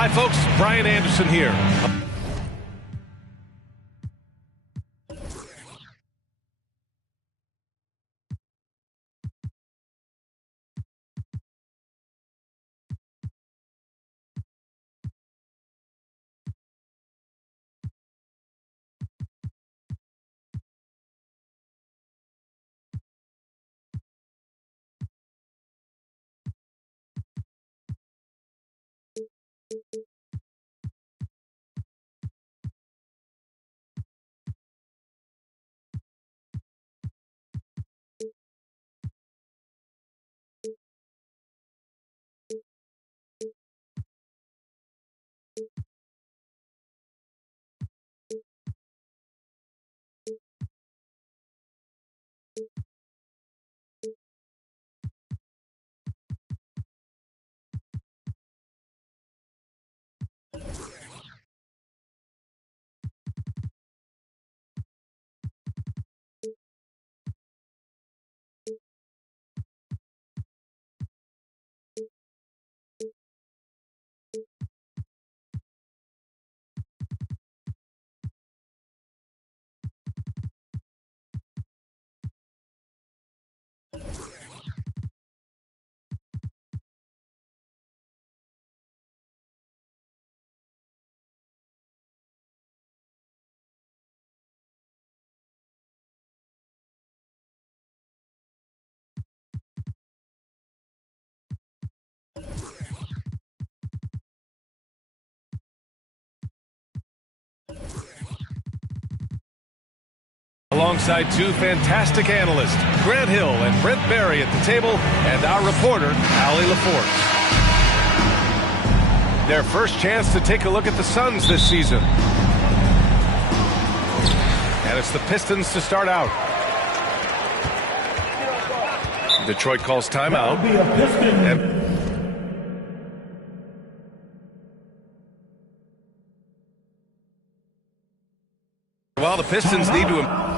Hi, folks. Brian Anderson here. Alongside two fantastic analysts, Grant Hill and Brent Barry at the table, and our reporter, Allie LaForce. Their first chance to take a look at the Suns this season. And it's the Pistons to start out. Detroit calls timeout. Well, the Pistons need to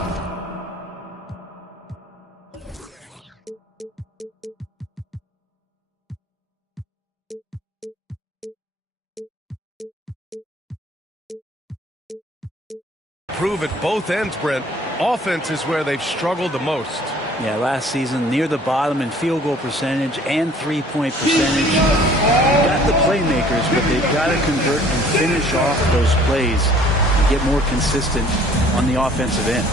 improve at both ends, Brent. Offense is where they've struggled the most. Yeah, last season near the bottom in field goal percentage and three-point percentage. Got the playmakers, but they've got to convert and finish off those plays and get more consistent on the offensive end.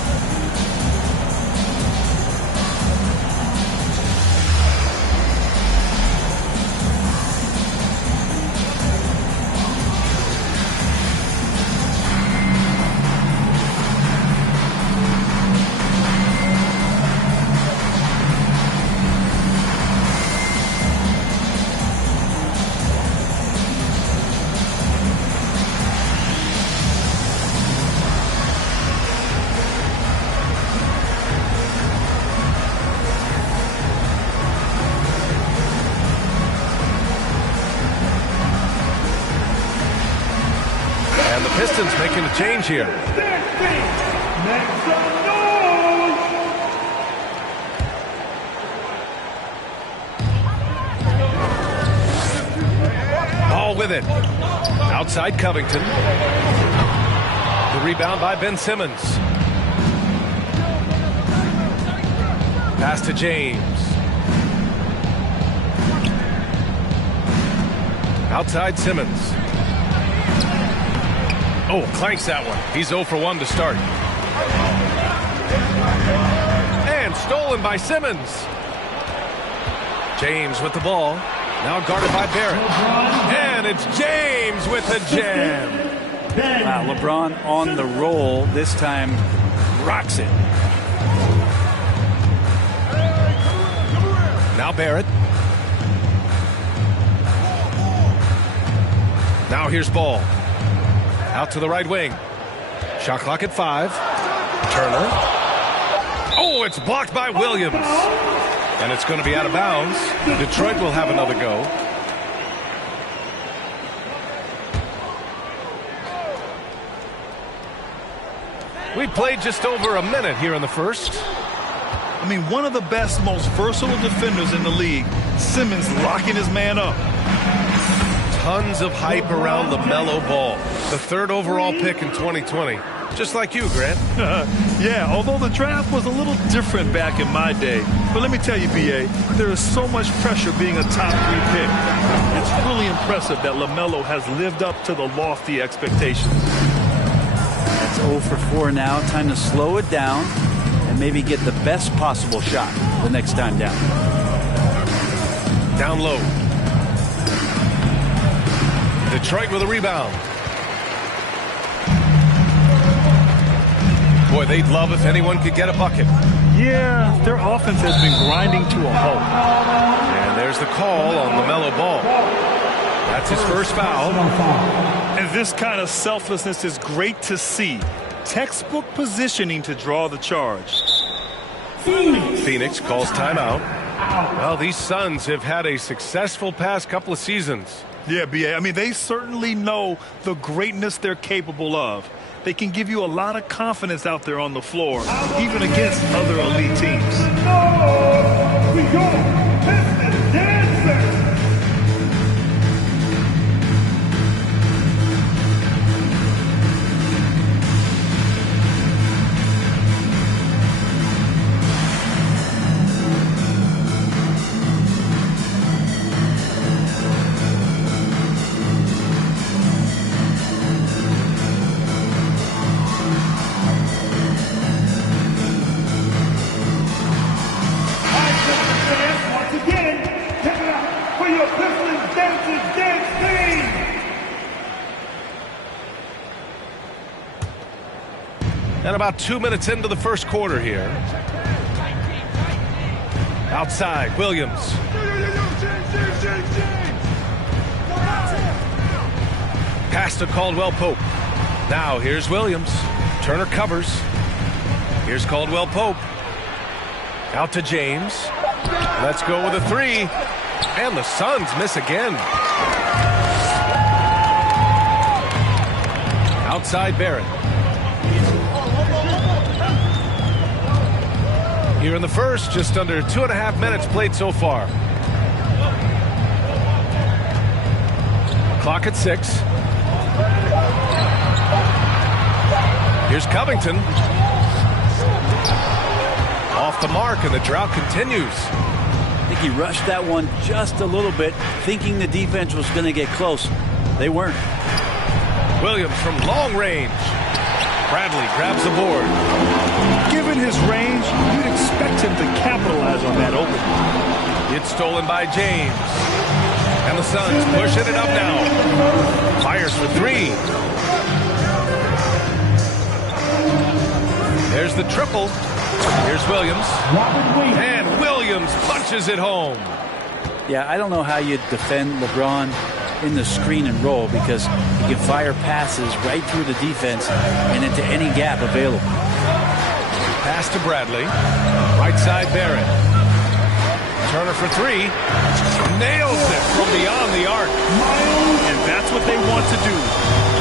Pistons making a change here. Ball with it. Outside Covington. The rebound by Ben Simmons. Pass to James. Outside Simmons. Oh, clanks that one. He's 0 for 1 to start. And stolen by Simmons. James with the ball. Now guarded by Barrett. And it's James with the jam. Wow, LeBron on the roll. This time rocks it. Now Barrett. Now here's Ball. Out to the right wing. Shot clock at 5. Turner. Oh, it's blocked by Williams. And it's going to be out of bounds. Detroit will have another go. We played just over a minute here in the first. I mean, one of the best, most versatile defenders in the league. Simmons locking his man up. tons of hype around LaMelo Ball, the 3rd overall pick in 2020. Just like you, Grant. Yeah, although the draft was a little different back in my day. But let me tell you, B.A., there is so much pressure being a top 3 pick. It's really impressive that LaMelo has lived up to the lofty expectations. That's 0 for 4 now. Time to slow it down and maybe get the best possible shot the next time down. Down low. Detroit with a rebound. Boy, they'd love if anyone could get a bucket. Yeah, their offense has been grinding to a halt. And there's the call on LaMelo Ball. That's his first foul. And this kind of selflessness is great to see. Textbook positioning to draw the charge. Phoenix calls timeout. Well, these Suns have had a successful past couple of seasons. Yeah, B.A., I mean, they certainly know the greatness they're capable of. They can give you a lot of confidence out there on the floor, even against other elite teams. We go. And about 2 minutes into the first quarter here. Outside, Williams. Pass to Caldwell Pope. Now here's Williams. Turner covers. Here's Caldwell Pope. Out to James. Let's go with a 3. And the Suns miss again. Outside Barrett. Here in the first, just under 2.5 minutes played so far. Clock at 6. Here's Covington. Off the mark, and the drought continues. I think he rushed that one just a little bit, thinking the defense was going to get close. They weren't. Williams from long range. Bradley grabs the board. Given his range, you'd expect him to capitalize on that opening. It's stolen by James. And the Suns pushing it up now. Fires for 3. There's the triple. Here's Williams. And Williams punches it home. Yeah, I don't know how you defend LeBron in the screen and roll, because he can fire passes right through the defense and into any gap available. Pass to Bradley. Right side Barrett. Turner for 3. Nails it from beyond the arc. And that's what they want to do.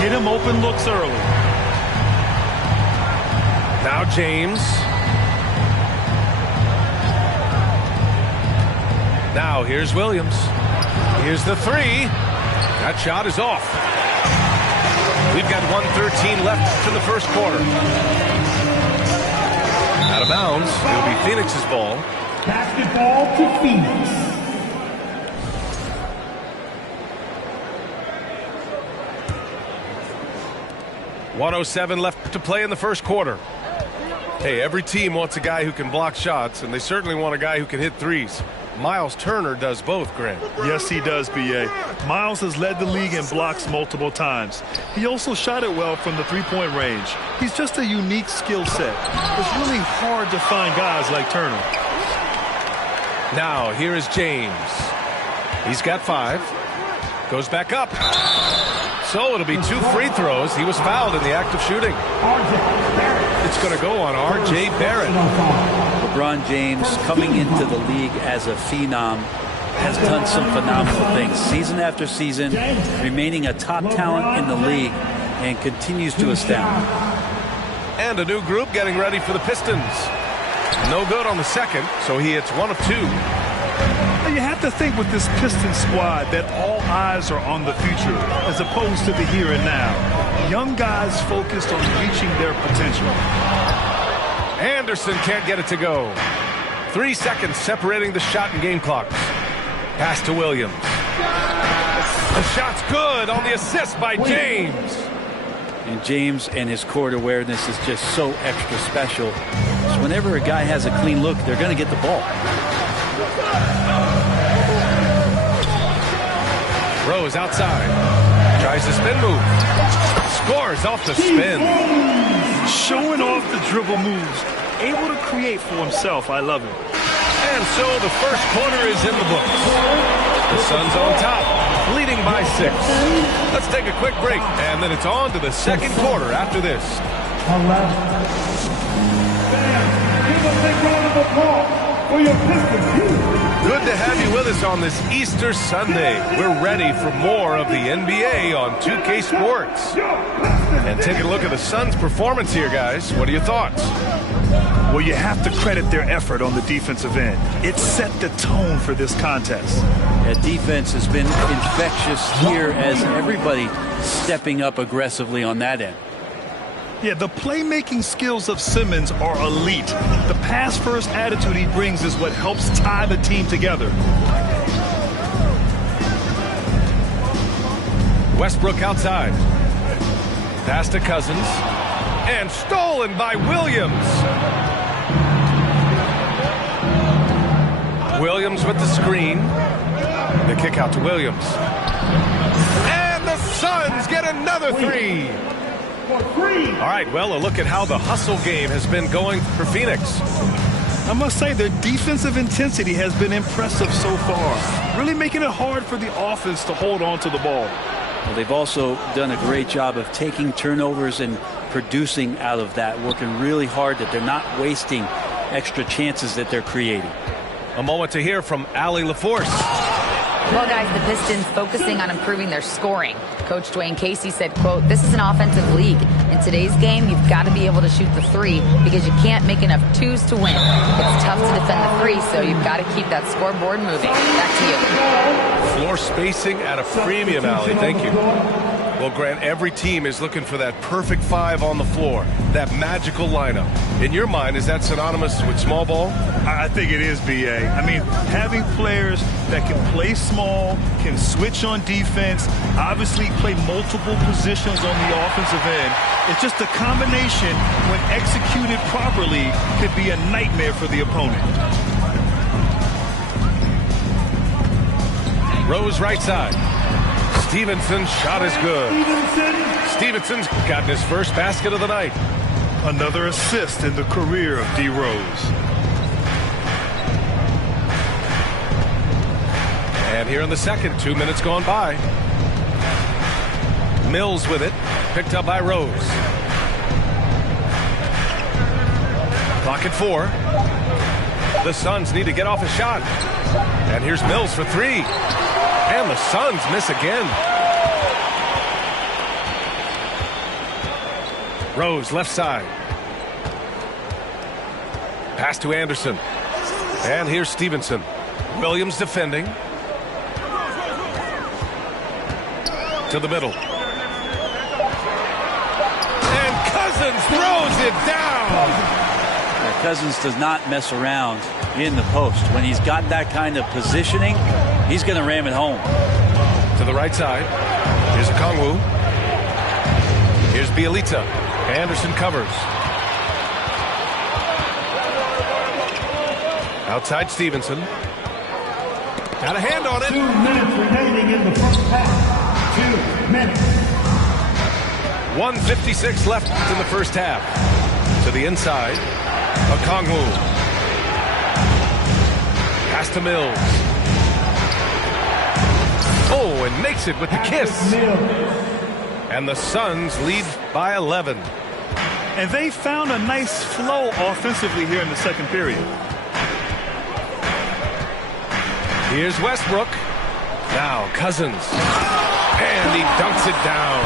Get him open looks early. Now James. Now here's Williams. Here's the 3. That shot is off. We've got 1:13 left in the first quarter. Out of bounds. It'll be Phoenix's ball. Basketball to Phoenix. .107 left to play in the first quarter. Hey, every team wants a guy who can block shots, and they certainly want a guy who can hit threes. Miles Turner does both, Grant. Yes, he does, B.A. Miles has led the league in blocks multiple times. He also shot it well from the three-point range. He's just a unique skill set. It's really hard to find guys like Turner. Now, here is James. He's got 5. Goes back up. So it'll be 2 free throws. He was fouled in the act of shooting. It's going to go on R.J. Barrett. LeBron James, coming into the league as a phenom, has done some phenomenal things season after season, remaining a top talent in the league, and continues to astound. And a new group getting ready for the Pistons. No good on the second, so he hits 1 of 2. You have to think with this Pistons squad that all eyes are on the future as opposed to the here and now. Young guys focused on reaching their potential. Anderson can't get it to go. 3 seconds separating the shot and game clocks. Pass to Williams. The shot's good on the assist by James. And James and his court awareness is just so extra special. So whenever a guy has a clean look, they're going to get the ball. Rose outside. Tries the spin move. Scores off the spin. Showing off the dribble moves. Able to create for himself. I love it. And so the first quarter is in the books. The Suns on top, leading by 6. Let's take a quick break, and then it's on to the second quarter after this. Give a big round of applause for your Pistons. Good to have you with us on this Easter Sunday. We're ready for more of the NBA on 2K Sports. And taking a look at the Suns' performance here, guys. What are your thoughts? Well, you have to credit their effort on the defensive end. It set the tone for this contest. That defense has been infectious here as everybody stepping up aggressively on that end. Yeah, the playmaking skills of Simmons are elite. The pass-first attitude he brings is what helps tie the team together. Westbrook outside. Pass to Cousins. And stolen by Williams. Williams with the screen. The kick out to Williams. And the Suns get another 3. All right, well, a look at how the hustle game has been going for Phoenix. I must say their defensive intensity has been impressive so far, really making it hard for the offense to hold on to the ball. Well, they've also done a great job of taking turnovers and producing out of that, working really hard that they're not wasting extra chances that they're creating. A moment to hear from Allie LaForce. Well, guys, the Pistons focusing on improving their scoring. Coach Dwayne Casey said, quote, "This is an offensive league. In today's game, you've got to be able to shoot the 3 because you can't make enough 2s to win. It's tough to defend the 3, so you've got to keep that scoreboard moving." Back to you. Floor spacing at a premium, Allie. Thank you. Well, Grant, every team is looking for that perfect 5 on the floor, that magical lineup. In your mind, is that synonymous with small ball? I think it is, B.A. I mean, having players that can play small, can switch on defense, obviously play multiple positions on the offensive end. It's just a combination, when executed properly, could be a nightmare for the opponent. Rose right side. Stevenson's shot is good. Stevenson's gotten his first basket of the night. Another assist in the career of D. Rose. And here in the second, 2 minutes gone by. Mills with it, picked up by Rose. Clock at 4. The Suns need to get off a shot. And here's Mills for 3. And the Suns miss again. Rose left side. Pass to Anderson. And here's Stevenson. Williams defending. To the middle. And Cousins throws it down. Cousins does not mess around in the post. When he's got that kind of positioning, he's going to ram it home. To the right side. Here's Okongwu. Here's Bielitsa. Anderson covers. Outside Stevenson. Got a hand on it. 2 minutes remaining in the first half. 2 minutes. 1:56 left in the first half. To the inside. Okongwu. Pass to Mills. Oh, and makes it with the kiss. And the Suns lead by 11. And they found a nice flow offensively here in the second period. Here's Westbrook. Now Cousins. And he dunks it down.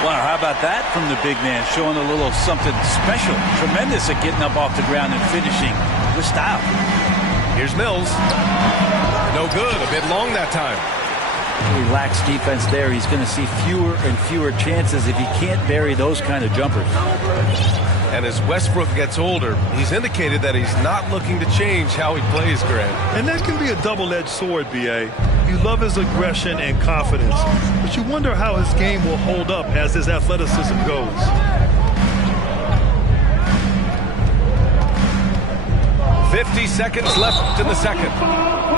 Wow, how about that from the big man, showing a little something special. Tremendous at getting up off the ground and finishing with style. Here's Mills. No good. A bit long that time. Relaxed defense there. He's going to see fewer and fewer chances if he can't bury those kind of jumpers. And as Westbrook gets older, he's indicated that he's not looking to change how he plays, Grant. And that can be a double-edged sword, B.A. You love his aggression and confidence, but you wonder how his game will hold up as his athleticism goes. "50 seconds left in the second.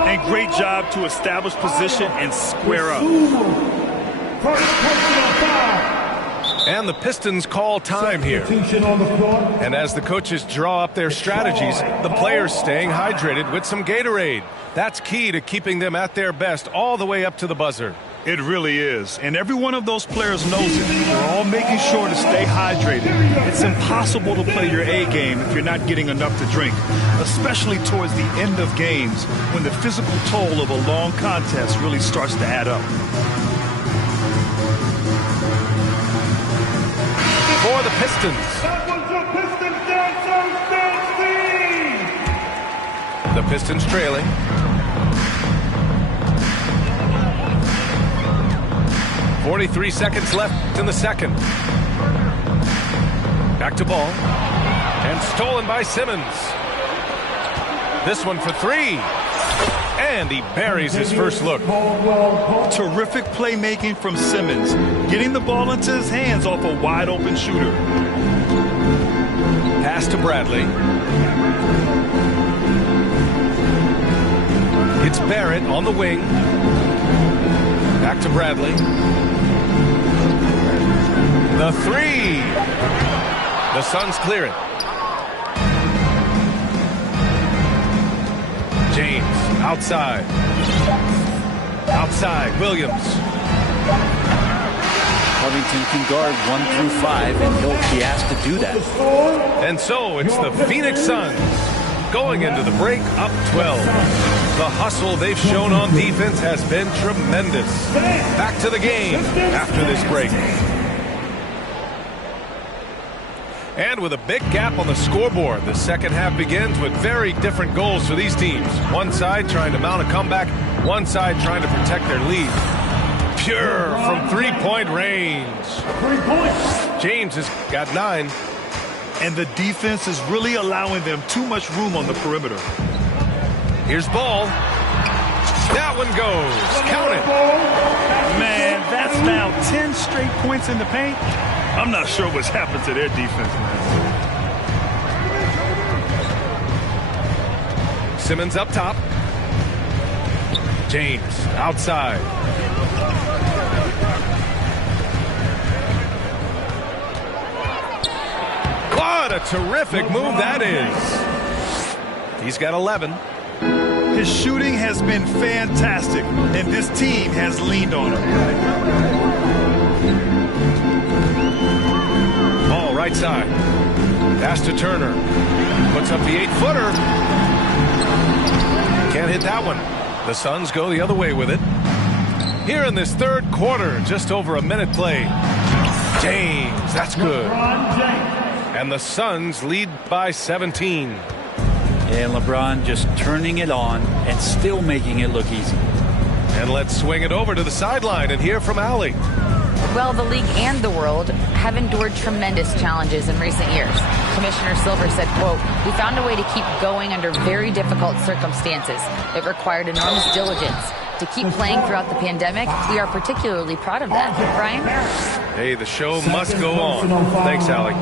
And great job to establish position and square up. And the Pistons call time here. And as the coaches draw up their strategies, the players staying hydrated with some Gatorade. That's key to keeping them at their best all the way up to the buzzer. It really is. And every one of those players knows it. They're all making sure to stay hydrated. It's impossible to play your A game if you're not getting enough to drink, especially towards the end of games when the physical toll of a long contest really starts to add up. For the Pistons. That was your Pistons dancers dancing! The Pistons trailing. "43 seconds left in the second. Back to ball. And stolen by Simmons. This one for three. And he buries his first look. Terrific playmaking from Simmons, getting the ball into his hands off a wide-open shooter. Pass to Bradley. It's Barrett on the wing. Back to Bradley. The three. The Suns clear it. James outside. Outside, Williams. Covington can guard 1 through 5, and he'll be asked to do that. And so it's the Phoenix Suns going into the break up 12. The hustle they've shown on defense has been tremendous. Back to the game after this break. And with a big gap on the scoreboard, the second half begins with very different goals for these teams. One side trying to mount a comeback, one side trying to protect their lead. Pure from three-point range. 3 points. James has got 9. And the defense is really allowing them too much room on the perimeter. Here's Ball. That one goes. Count it. Man, that's now 10 straight points in the paint. I'm not sure what's happened to their defense, man. Simmons up top. James outside. What a terrific move that is. He's got 11. His shooting has been fantastic, and this team has leaned on him. Ball right side. Pass to Turner. Puts up the 8-footer. Can't hit that one. The Suns go the other way with it. Here in this third quarter, just over a minute played. James, that's good. And the Suns lead by 17. And LeBron just turning it on and still making it look easy. And let's swing it over to the sideline and hear from Allie. Well, the league and the world have endured tremendous challenges in recent years. Commissioner Silver said, quote, "We found a way to keep going under very difficult circumstances. It required enormous diligence. To keep playing throughout the pandemic, we are particularly proud of that." Brian? Hey, the show must go on. Thanks, Allie.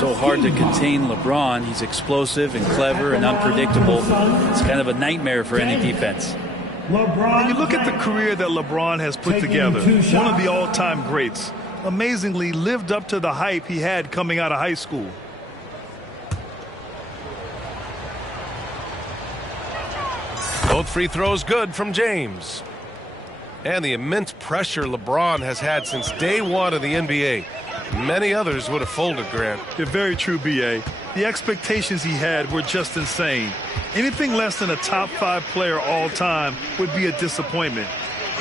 So hard to contain LeBron. He's explosive and clever and unpredictable. It's kind of a nightmare for any defense. When you look at the career that LeBron has put together, one of the all-time greats, amazingly lived up to the hype he had coming out of high school. Both free throws good from James. And the immense pressure LeBron has had since day one of the NBA. Many others would have folded, Grant. You're very true, B.A. The expectations he had were just insane. Anything less than a top 5 player all time would be a disappointment.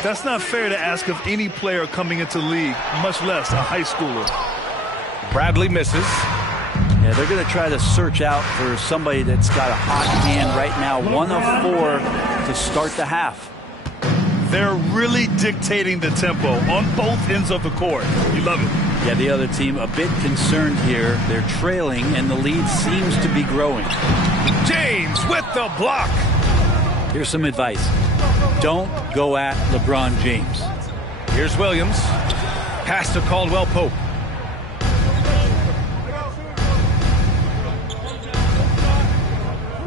That's not fair to ask of any player coming into the league, much less a high schooler. Bradley misses. Yeah, they're going to try to search out for somebody that's got a hot hand right now. 1 of 4 to start the half. They're really dictating the tempo on both ends of the court. You love it. Yeah, the other team a bit concerned here. They're trailing, and the lead seems to be growing. James with the block. Here's some advice. Don't go at LeBron James. Here's Williams. Pass to Caldwell Pope.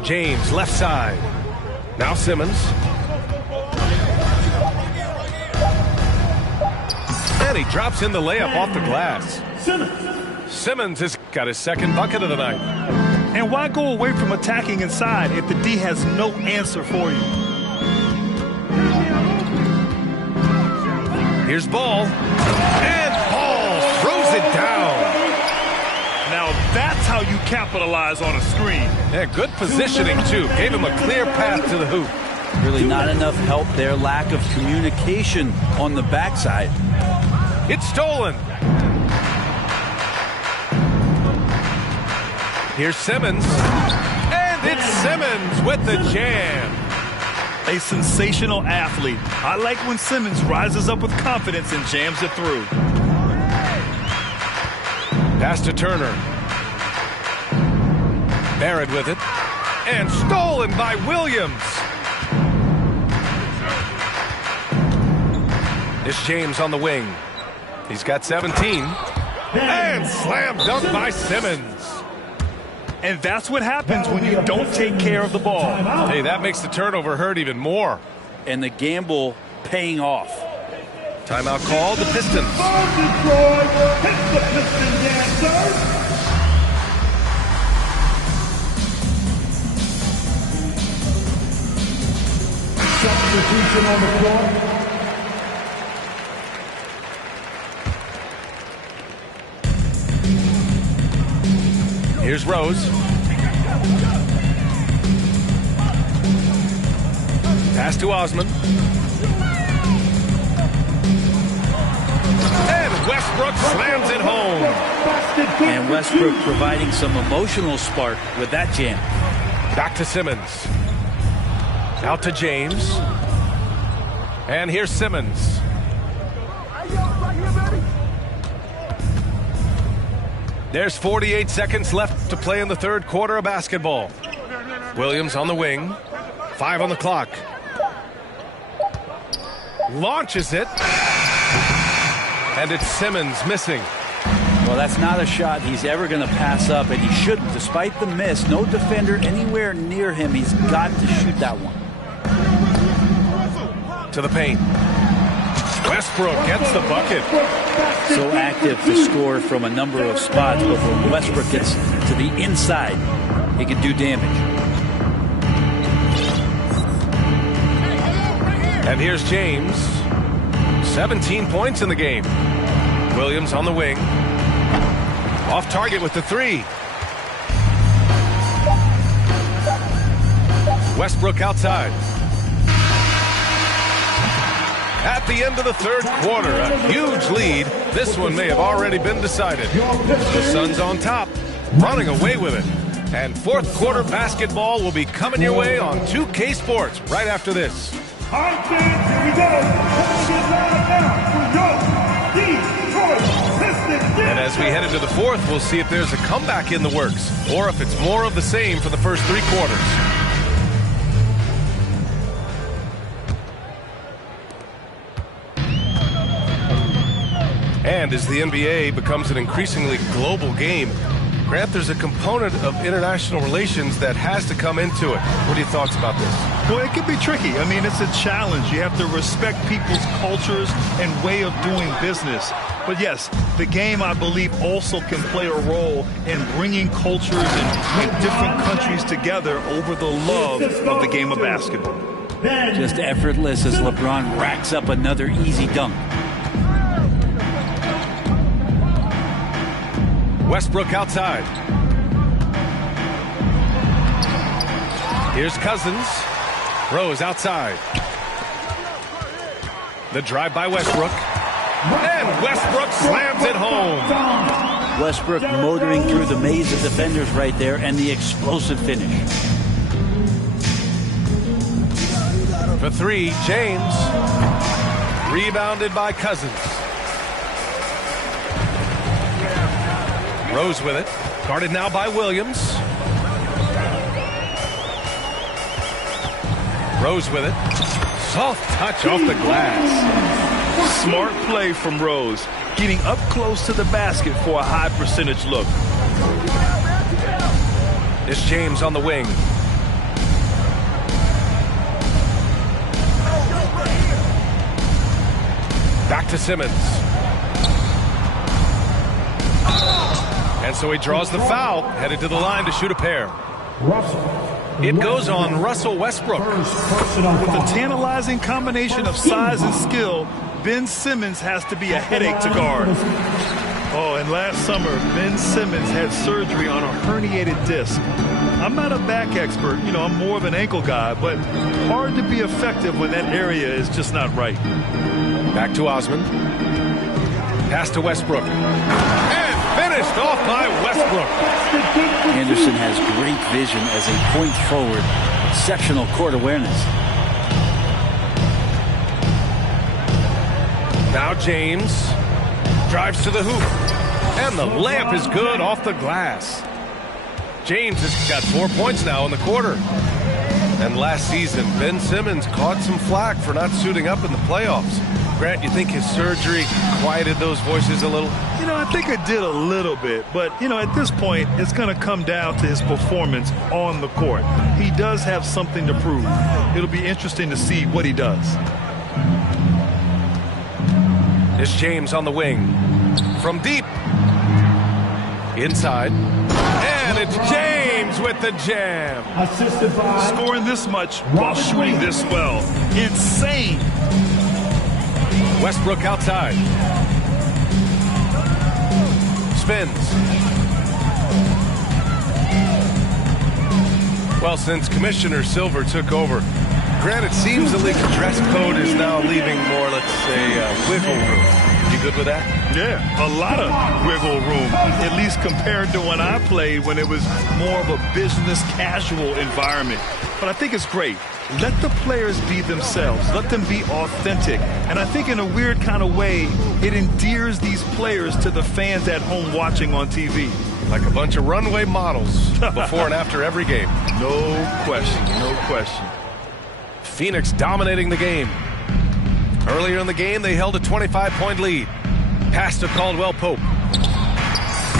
James, left side. Now Simmons. And he drops in the layup off the glass. Simmons has got his second bucket of the night. And why go away from attacking inside if the D has no answer for you? Here's Ball. And Ball throws it down. Now that's how you capitalize on a screen. Yeah, good positioning, too. Gave him a clear path to the hoop. Really not enough help there. Lack of communication on the backside. It's stolen. Here's Simmons. And it's Simmons with the jam. A sensational athlete. I like when Simmons rises up with confidence and jams it through. Pass to Turner. Barrett with it. And stolen by Williams. It's James on the wing. He's got 17. And slam dunk by Simmons. And that's what happens when you don't take care of the ball. Hey, that makes the turnover hurt even more. And the gamble paying off. Timeout called, the Pistons. Detroit, hit the Pistons answer. Substitution on the floor. Here's Rose. Pass to Osman. And Westbrook slams it home. And Westbrook providing some emotional spark with that jam. Back to Simmons. Out to James. And here's Simmons. There's 48 seconds left to play in the third quarter of basketball. Williams on the wing. 5 on the clock. Launches it. And it's Simmons missing. Well, that's not a shot he's ever going to pass up, and he shouldn't. Despite the miss, no defender anywhere near him. He's got to shoot that one. To the paint. Westbrook gets the bucket. So active to score from a number of spots, but when Westbrook gets to the inside, he can do damage. And here's James. 17 points in the game. Williams on the wing. Off target with the 3. Westbrook outside. At the end of the third quarter, a huge lead. This one may have already been decided. The Suns on top, running away with it. And fourth quarter basketball will be coming your way on 2K Sports right after this. All right, fans, here we go. Detroit Pistons. And as we head into the fourth, we'll see if there's a comeback in the works or if it's more of the same for the first 3 quarters. And as the NBA becomes an increasingly global game, Grant, there's a component of international relations that has to come into it. What are your thoughts about this? Well, it can be tricky. I mean, it's a challenge. You have to respect people's cultures and way of doing business. But yes, the game, I believe, also can play a role in bringing cultures and different countries together over the love of the game of basketball. Just effortless as LeBron racks up another easy dunk. Westbrook outside. Here's Cousins. Rose outside. The drive by Westbrook. And Westbrook slams it home. Westbrook motoring through the maze of defenders right there, and the explosive finish. For three, James. Rebounded by Cousins. Rose with it. Guarded now by Williams. Rose with it. Soft touch off the glass. Smart play from Rose, getting up close to the basket for a high percentage look. It's James on the wing. Back to Simmons. And so he draws the foul, headed to the line to shoot a pair. It goes on Russell Westbrook. With a tantalizing combination of size and skill, Ben Simmons has to be a headache to guard. Oh, and last summer, Ben Simmons had surgery on a herniated disc. I'm not a back expert, you know, I'm more of an ankle guy, but hard to be effective when that area is just not right. Back to Osmond. Pass to Westbrook. And finished off by Westbrook. Anderson has great vision as a point forward. Exceptional court awareness. Now James drives to the hoop. And the layup is good off the glass. James has got 4 points now in the quarter. And last season, Ben Simmons caught some flack for not suiting up in the playoffs. Grant, you think his surgery quieted those voices a little? You know, I think it did a little bit. But, you know, at this point, it's going to come down to his performance on the court. He does have something to prove. It'll be interesting to see what he does. It's James on the wing. From deep. Inside. And it's James with the jam. Scoring this much while shooting this well. Insane. Westbrook outside. Spins. Well, since Commissioner Silver took over, Grant, it seems the league dress code is now leaving more, let's say, wiggle room. You good with that? Yeah, a lot of wiggle room, at least compared to when I played, when it was more of a business casual environment. But I think it's great. Let the players be themselves. Let them be authentic. And I think in a weird kind of way, it endears these players to the fans at home watching on TV. Like a bunch of runway models before and after every game. No question, no question. Phoenix dominating the game. Earlier in the game, they held a 25-point lead. Pass to Caldwell Pope.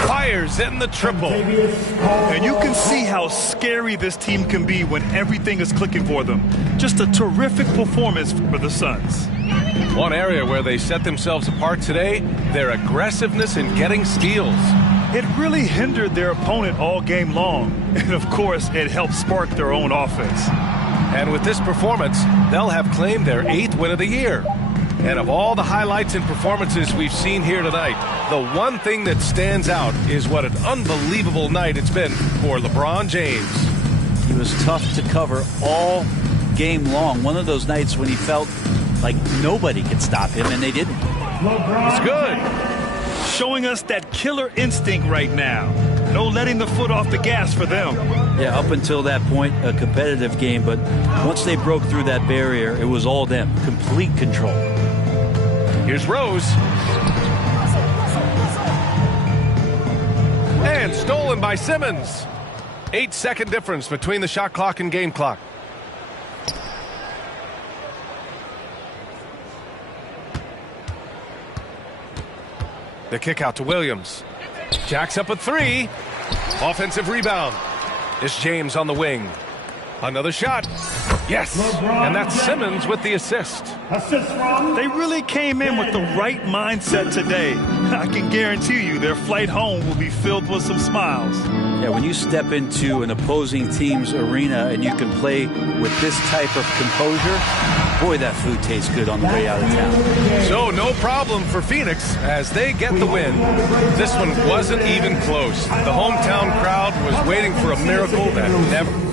Fires in the triple. And you can see how scary this team can be when everything is clicking for them. Just a terrific performance for the Suns. One area where they set themselves apart today, their aggressiveness in getting steals. It really hindered their opponent all game long. And, of course, it helped spark their own offense. And with this performance, they'll have claimed their 8th win of the year. And of all the highlights and performances we've seen here tonight, the one thing that stands out is what an unbelievable night it's been for LeBron James. He was tough to cover all game long. One of those nights when he felt like nobody could stop him, and they didn't. It's good. Showing us that killer instinct right now. No letting the foot off the gas for them. Yeah, up until that point, a competitive game, but once they broke through that barrier, it was all them. Complete control. Here's Rose. And stolen by Simmons. 8-second difference between the shot clock and game clock. The kick out to Williams. Jacks up a three. Offensive rebound. It's James on the wing. Another shot. Yes. And that's Simmons with the assist. They really came in with the right mindset today. I can guarantee you their flight home will be filled with some smiles. Yeah, when you step into an opposing team's arena and you can play with this type of composure, boy, that food tastes good on the way out of town. So no problem for Phoenix as they get the win. This one wasn't even close. The hometown crowd was waiting for a miracle that never...